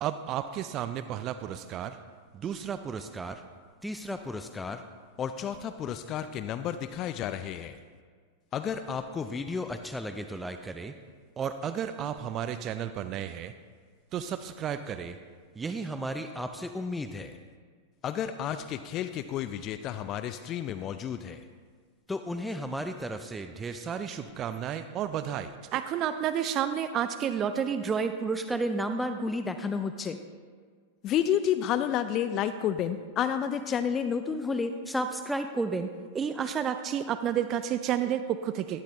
अब आपके सामने पहला पुरस्कार, दूसरा पुरस्कार, तीसरा पुरस्कार और चौथा पुरस्कार के नंबर दिखाए जा रहे हैं। अगर आपको वीडियो अच्छा लगे तो लाइक करें और अगर आप हमारे चैनल पर नए हैं तो सब्सक्राइब करें, यही हमारी आपसे उम्मीद है। अगर आज के खेल के कोई विजेता हमारे स्ट्रीम में मौजूद है तो उन्हें हमारी तरफ से ढेर सारी शुभकामनाएं और बधाई। এখন আপনাদের সামনে আজকের লটারি ড্রয়ের পুরস্কারের নাম্বারগুলি দেখানো হচ্ছে। ভিডিওটি ভালো লাগলে লাইক করবেন আর আমাদের চ্যানেলে নতুন হলে সাবস্ক্রাইব করবেন, এই আশা রাখছি আপনাদের কাছে চ্যানেলের পক্ষ থেকে।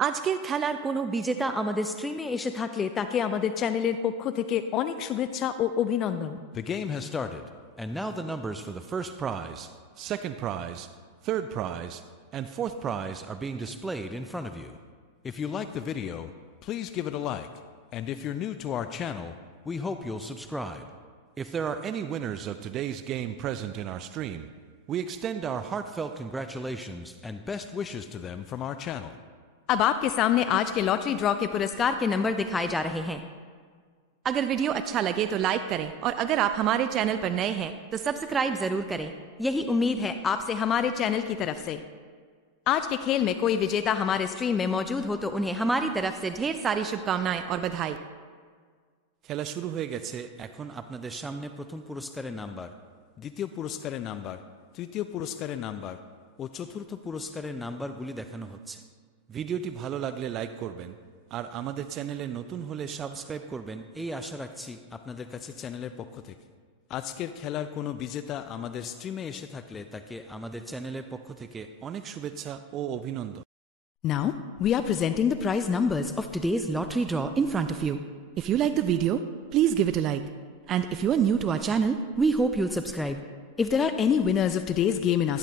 আজকের খেলার কোনো বিজেতা আমাদের স্ট্রিমে এসে থাকলে তাকে আমাদের চ্যানেলের পক্ষ থেকে অনেক শুভেচ্ছা ও অভিনন্দন। The game has started, and now the numbers for the first prize, second prize, third prize, and fourth prize are being displayed in front of you. If you like the video, please give it a like, and if you're new to our channel, we hope you'll subscribe. If there are any winners of today's game present in our stream, we extend our heartfelt congratulations and best wishes to them from our channel. अब आपके सामने आज के lottery draw के पुरस्कार के number दिखाए जा रहे हैं। अगर वीडियो अच्छा लगे तो लाइक करें और अगर आप हमारे चैनल पर नए हैं तो सब्सक्राइब जरूर करें, यही उम्मीद है आपसे हमारे चैनल की तरफ से। आज के खेल में कोई विजेता हमारे स्ट्रीम में मौजूद हो तो उन्हें हमारी तरफ से ढेर सारी शुभकामनाएं और बधाई। খেলা শুরু হয়ে গেছে। এখন আপনাদের সামনে প্রথম পুরস্কারের নাম্বার, দ্বিতীয় পুরস্কারের নাম্বার, তৃতীয় পুরস্কারের নাম্বার ও চতুর্থ পুরস্কারের নাম্বারগুলি দেখানো হচ্ছে। ভিডিওটি ভালো লাগলে লাইক করবেন আর আমাদের চ্যানেলে নতুন হলে সাবস্ক্রাইব করবেন, এই আশা রাখছি আপনাদের কাছে চ্যানেলের পক্ষ থেকে। আজকের খেলার কোনো বিজেতা আমাদের স্ট্রিমে এসে থাকলে তাকে আমাদের চ্যানেলের পক্ষ থেকে অনেক শুভেচ্ছা ও অভিনন্দন। Now, we are presenting the prize numbers of today's lottery draw in front of you. If you like the video, please give it a like. And if you are new to our channel, we hope you'll subscribe. If there are any winners of today's game in our